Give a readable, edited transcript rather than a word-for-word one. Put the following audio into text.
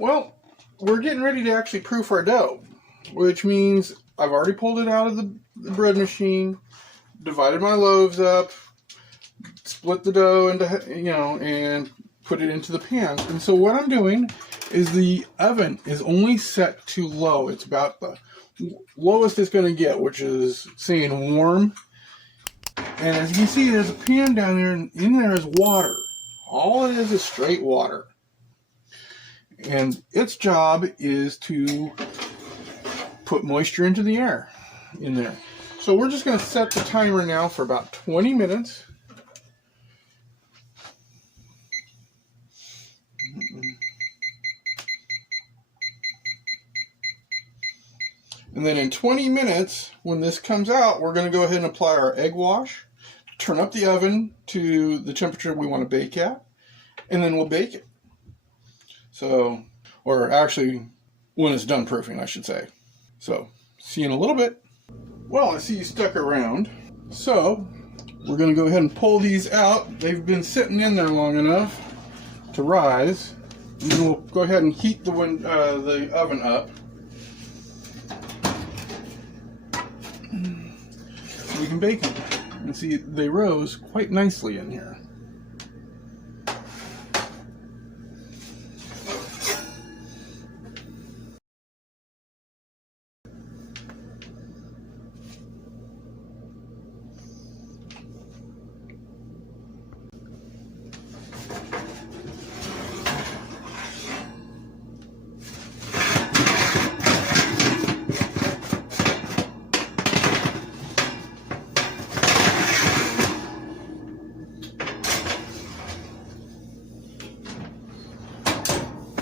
Well, we're getting ready to actually proof our dough, which means I've already pulled it out of the bread machine, divided my loaves up, split the dough into, and put it into the pans. And so what I'm doing is the oven is only set to low. It's about the lowest it's going to get, which is saying warm. And as you can see, there's a pan down there, and in there is water. All it is straight water. And its job is to put moisture into the air in there. So we're just going to set the timer now for about 20 minutes. And then in 20 minutes, when this comes out, we're going to go ahead and apply our egg wash, turn up the oven to the temperature we want to bake at, and then we'll bake it. So, or actually, when it's done proofing, I should say. So, see you in a little bit. Well, I see you stuck around. So, we're going to go ahead and pull these out. They've been sitting in there long enough to rise. And then we'll go ahead and heat the oven up. So we can bake them. And see, they rose quite nicely in here.